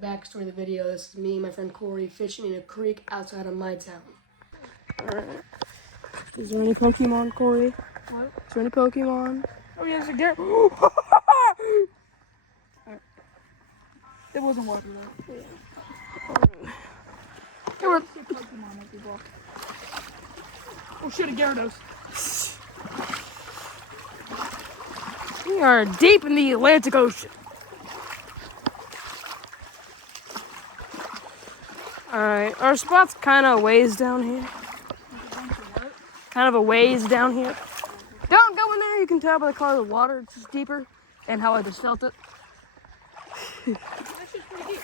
backstory of the video. This is me and my friend Corey fishing in a creek outside of my town. Alright. Is there any Pokemon, Corey? What? Is there any Pokemon? Oh, yeah, there's a Garrett. Right. It wasn't water though. Yeah. There were Pokemon as well. Oh shit, a Gyarados. We are deep in the Atlantic Ocean. Alright, our spot's kind of a ways down here. Kind of a ways down here. Don't go in there, you can tell by the color of the water, it's just deeper, and how I just felt it. That's just pretty deep.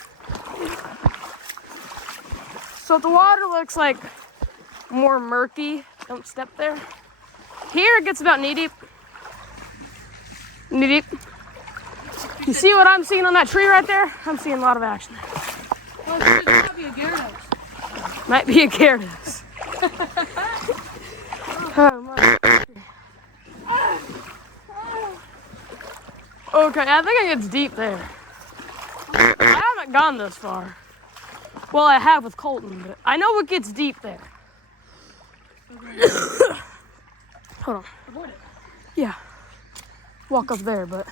So the water looks like more murky. Don't step there. Here it gets about knee deep. Knee deep. You see what I'm seeing on that tree right there? I'm seeing a lot of action there. Oh, shit, it might be a Gyarados. Might be a Gyarados. Okay, I think it gets deep there. I haven't gone this far. Well, I have with Colton, but I know it gets deep there. Hold on. Avoid it. Yeah. Walk up there, but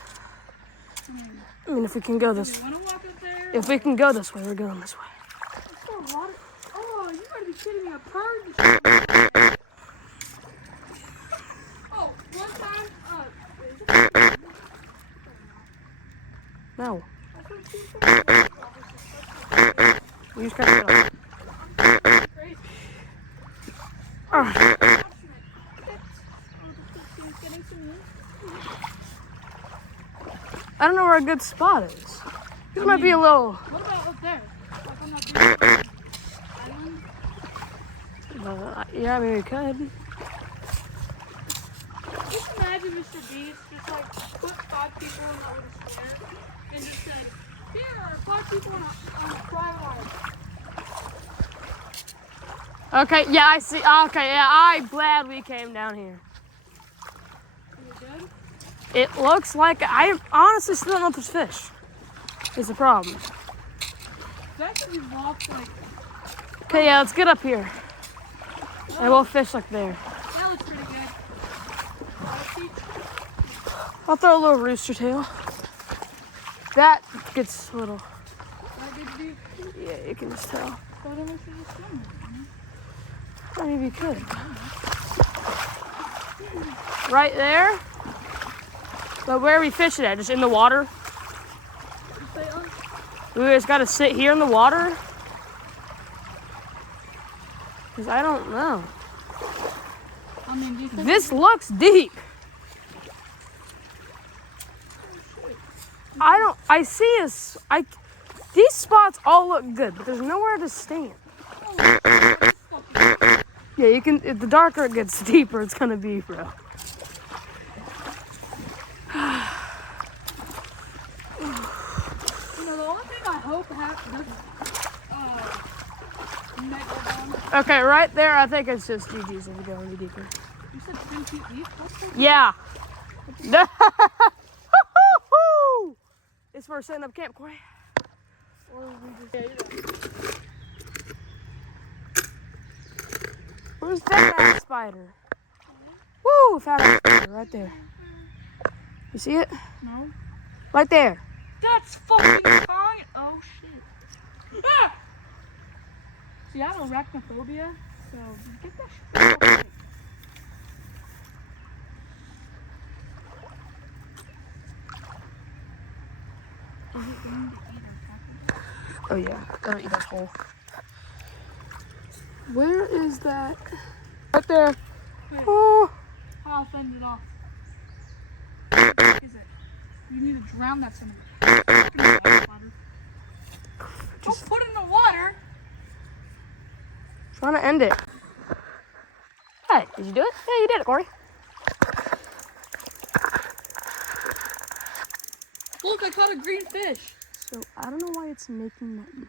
I mean, if we can go this, You want to walk up there? if we can go this way, we're going this way. It's so water. Oh, you gotta be kidding me. A bird. Oh, one time, No. We just gotta get up. crazy. I don't know where a good spot is. This might be a little. What about up there? Like on that big island? Yeah, I mean, we could. Just imagine Mr. Beast just like put 5 people in a little square and just said, here are 5 people on a private island. Okay, yeah, I see. Okay, yeah, I'm glad we came down here. Is it good? It looks like I honestly still don't know if there's fish. Is the problem. That could be lost like. Okay, yeah, let's get up here. And we'll fish like there. That looks pretty good. I'll throw a little rooster tail. That gets a little. That good deep. Yeah, you can just tell. Thought it was just swim. Or maybe you could. Right there. But where are we fishing at? Just in the water? We just gotta sit here in the water? Because I don't know. I mean, do you think This looks deep. I see us. These spots all look good, but there's nowhere to stand. Yeah, you can, the darker it gets, the deeper it's gonna be, bro. You know, the only thing I hope happens, Okay, right there, I think it's just GG's if we go any deeper. you said 10 feet deep? Yeah. It's for setting up camp, Corey. Or we just... Where's that ass spider? Woo, found a spider right there. You see it? No. Right there. That's fucking fine. Oh shit. Ah! See, I have arachnophobia, so get that shit away. Oh yeah, that'll eat us whole. Where is that? Right there. Wait, Oh. I'll fend it off. What is it? You need to drown that son of a... Don't put it in the water! Trying to end it. Hey, did you do it? Yeah, you did it, Corey. Look, I caught a green fish. So I don't know why it's making that noise.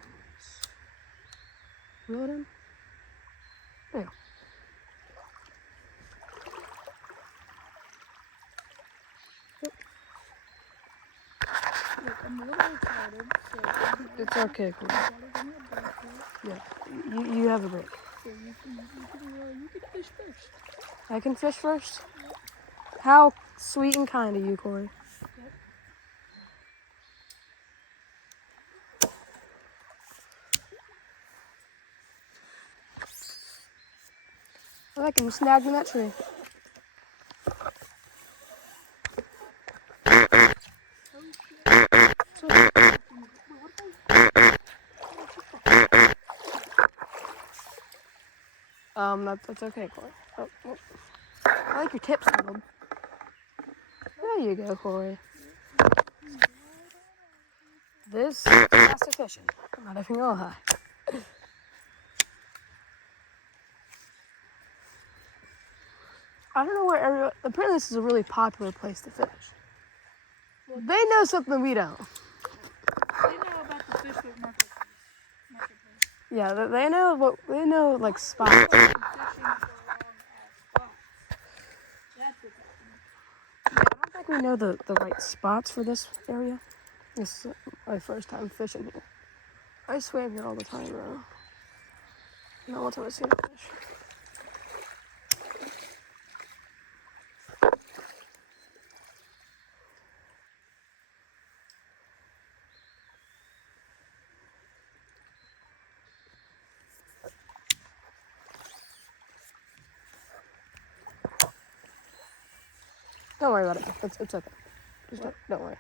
Reel it in. There you go. Look, I'm a little excited, so It's okay, Corey. Yeah, you have a break. So you can fish first. I can fish first? How sweet and kind of you, Corey. Yep. I like him snagged in that tree. That's okay, Corey. Oh. I like your tips, Harold. There you go, Corey. This is plastic fishing. I'm not even gonna lie. I don't know where everyone. Apparently, this is a really popular place to fish. Well, they know something we don't. They know about the fish that marketplace. Yeah, they know what they know, like spots. Fishing for long spots. That's what's happening. Yeah, I don't think we know the right spots for this area. This is my first time fishing here. I swam here all the time, though. Not once have I seen a fish. Don't worry about it. It's okay. Just don't worry.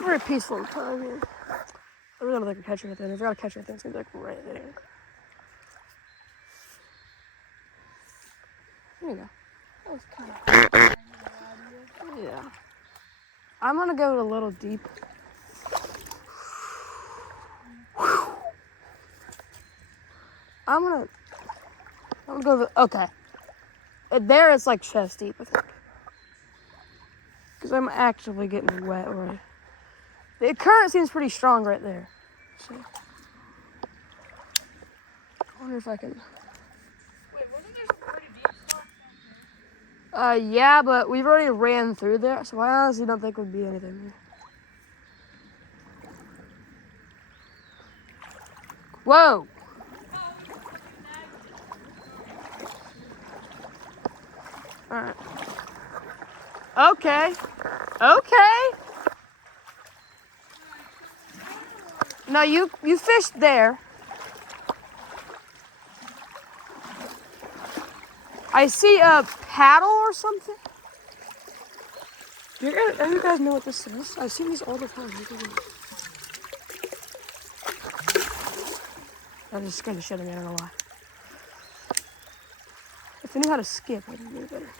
Very peaceful time here. I really don't think I catch anything. If I gotta catch anything, it's gonna be like right there. There you go. That was kind of Yeah. I'm gonna go a little deep. I'm gonna go. Okay. There it's like chest deep, I think. Because I'm actually getting wet already. The current seems pretty strong right there. So. I wonder if I can. Wait, wasn't there some pretty deep spots down here? Yeah, but we've already ran through there, so I honestly don't think would be anything there. Whoa! Alright. Okay. No, you fished there. I see a paddle or something. Do you guys know what this is? I see these all the time. That just scared the shit out of me, I don't know why. If I knew how to skip, I'd be way better.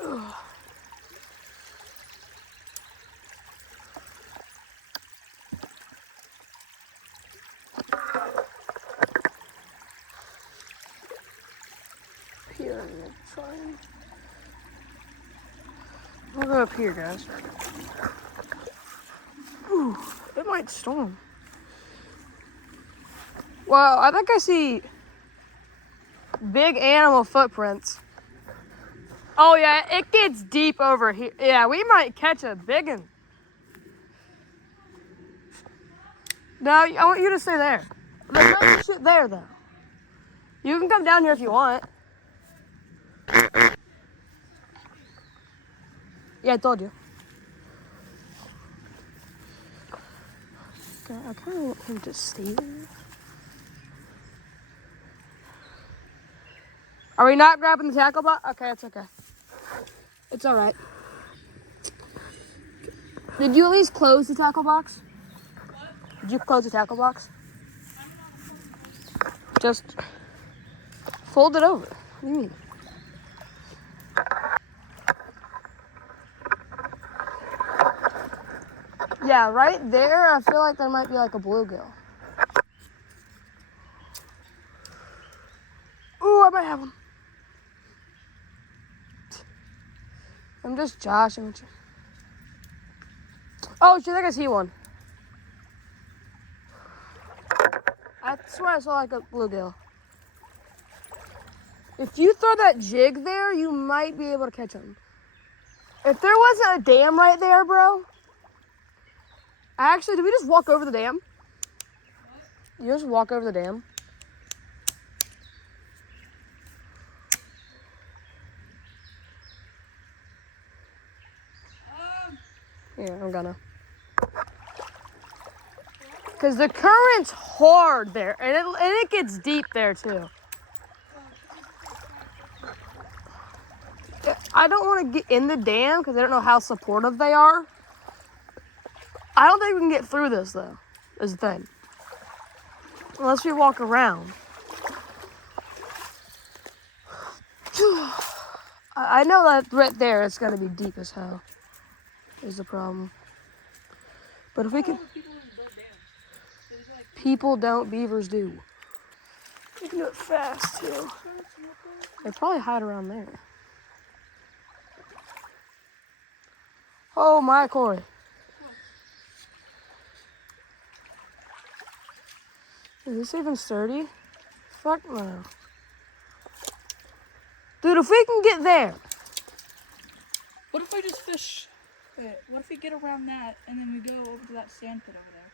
Ugh. Here, I'm gonna try and... I'll go up here, guys. Ooh, it might storm. Well, I think I see big animal footprints. Oh yeah, it gets deep over here. Yeah, we might catch a big one. No, I want you to stay there. There's no shit there, though. You can come down here if you want. Yeah, I told you. Okay, I kind of want him to stay there. Are we not grabbing the tackle box? Okay, it's okay. It's all right. Did you at least close the tackle box? What? Did you close the tackle box? Just fold it over. What do you mean? Yeah, right there, I feel like there might be like a bluegill. Ooh, I might have one. I'm just joshing with you. Oh, shit, I think I see one. I swear I saw like a bluegill. If you throw that jig there, you might be able to catch him. If there wasn't a dam right there, bro. Actually, did we just walk over the dam? You just walk over the dam? Yeah, I'm gonna. Because the current's hard there, and it gets deep there too. I don't want to get in the dam because I don't know how supportive they are. I don't think we can get through this though, is the thing. Unless we walk around. I know that right there it's gonna be deep as hell, is the problem. But if we can... People don't, beavers do. We can do it fast too. They probably hide around there. Oh my, Corey. Is this even sturdy? Fuck no. Dude, if we can get there. What if I just fish? Wait, what if we get around that and then we go over to that sand pit over there?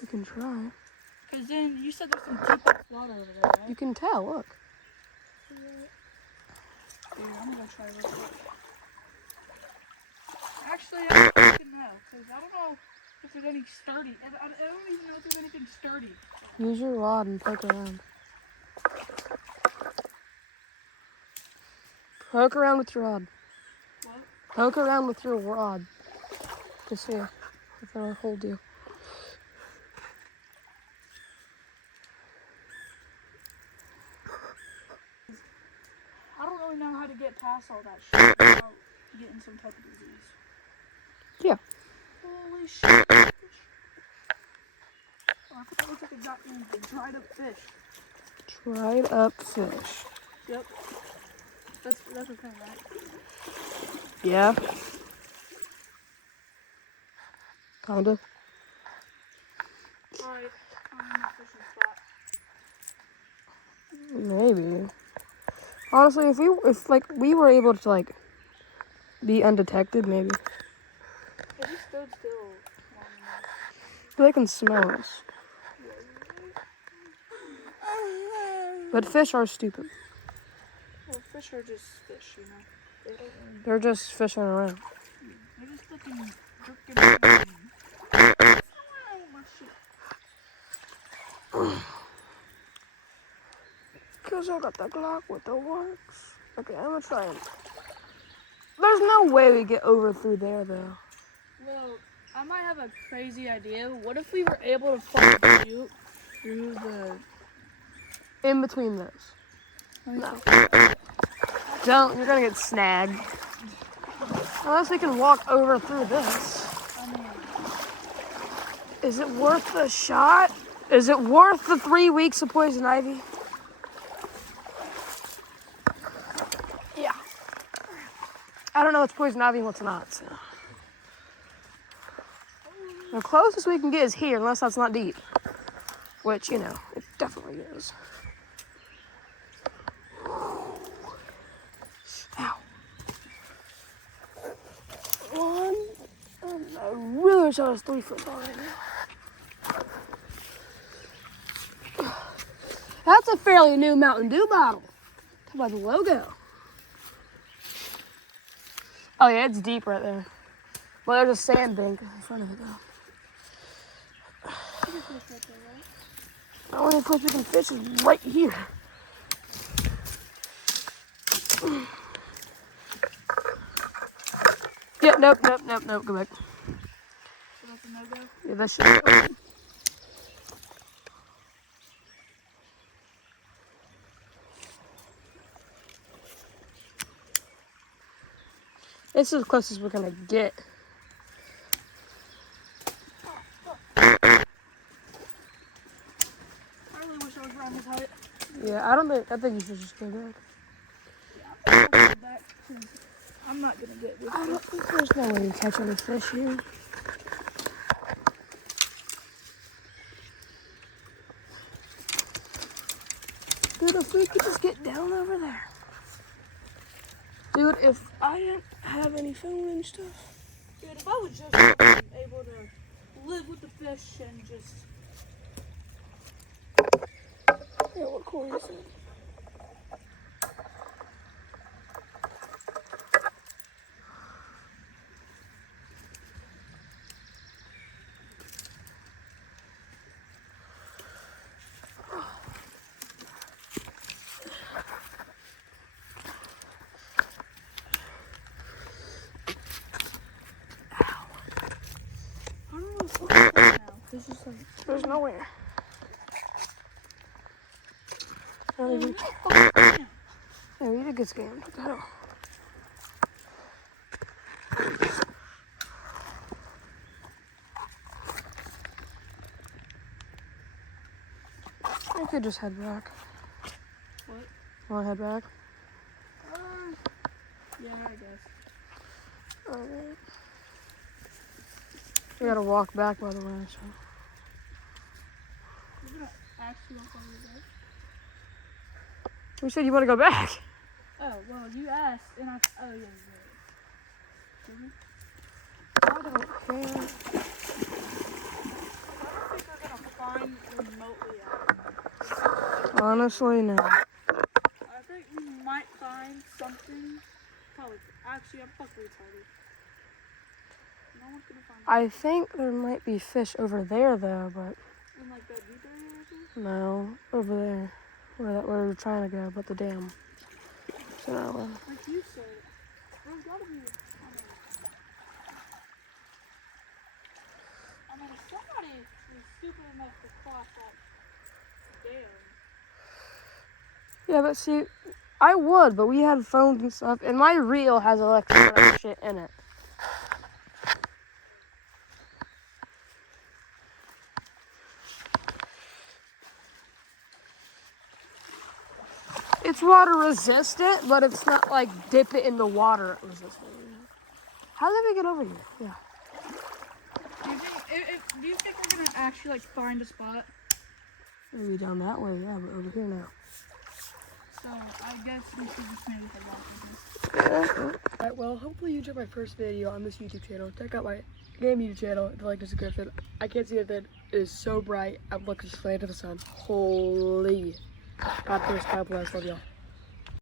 We can try. Because then you said there's some deep water over there, right? You can tell, look. Dude, I'm gonna try real quick. Actually, I don't fucking know. Because I don't know if there's any sturdy. I don't even know if there's anything sturdy. Use your rod and poke around. Poke around with your rod. What? Poke around with your rod. To see if it'll hold you. I don't really know how to get past all that shit without getting some type of disease. Yeah. Holy shit. Oh, I thought that looked like a goddamn dried up fish. Dried up fish. Yep. That's the thing, right? Yeah. Kinda. Alright, I'm in that fishing spot. Maybe. Honestly, if we were able to like be undetected, maybe. If we stood still long enough. They can smell us. But fish are stupid. Well, fish are just fish, you know. They're just fishing around. They're just looking, jerking around. Oh, my shit. Because I got the Glock with the works. Okay, I'm gonna try it. There's no way we get over through there, though. Well, I might have a crazy idea. What if we were able to fucking shoot through the... In between those. No. Don't, you're gonna get snagged. Unless we can walk over through this. Is it worth the shot? Is it worth the 3 weeks of poison ivy? Yeah. I don't know what's poison ivy and what's not, so. The closest we can get is here, unless that's not deep. Which, you know, it definitely is. Ow. One. I really wish I was 3 foot tall right now. That's a fairly new Mountain Dew bottle. Talk about the logo. Oh yeah, it's deep right there. Well, there's a sand bank in front of it though. The only place we can fish is right here. Yeah, nope, go back. So that's a no-go? Yeah, that should be open. This is as close as we're gonna get. I really wish I was around this height. Yeah, I think you should just go back. Yeah, I'm gonna go back because I'm not gonna get this. I don't think there's no way to catch any fish here. Dude, if we could just get down over there. Dude, if I didn't have any phone and stuff. Dude, if I was just able to live with the fish and just... Yeah, what corner is it? I don't know what's going on now. There's just like... There's nowhere. Oh, Oh, no, you, fucking damn. yeah, we did get scammed. What the hell? I could just head back. What? Wanna head back? Yeah, I guess. Alright. We gotta walk back, by the way, so. You're gonna actually walk over there? We said you wanna go back. Oh, well, you asked, and I... Oh, yeah, you I don't care. I don't think we're gonna find remotely out. Honestly, no. I think we might find something. Probably. Actually, I'm fucking retarded. No one's gonna find I think there might be fish over there, though, but in like that deep area right there. no, over there, where we're trying to go, but the dam. So no, Like you said, there's gotta be. I mean, if somebody was stupid enough to cross that dam. yeah, but see, I would, but we had phones and stuff, and my reel has electronic shit in it. It's water resistant, but it's not like dip it in the water resistant. How did we get over here? Yeah. Do you think we're gonna actually like find a spot? Maybe down that way, yeah, but over here now. So I guess we should just maybe head back over. Alright, well, hopefully you enjoyed my first video on this YouTube channel. Check out my game YouTube channel if you like the description. I can't see it, it is so bright. I'm looking straight into the sun. Holy. God bless, God bless, love y'all.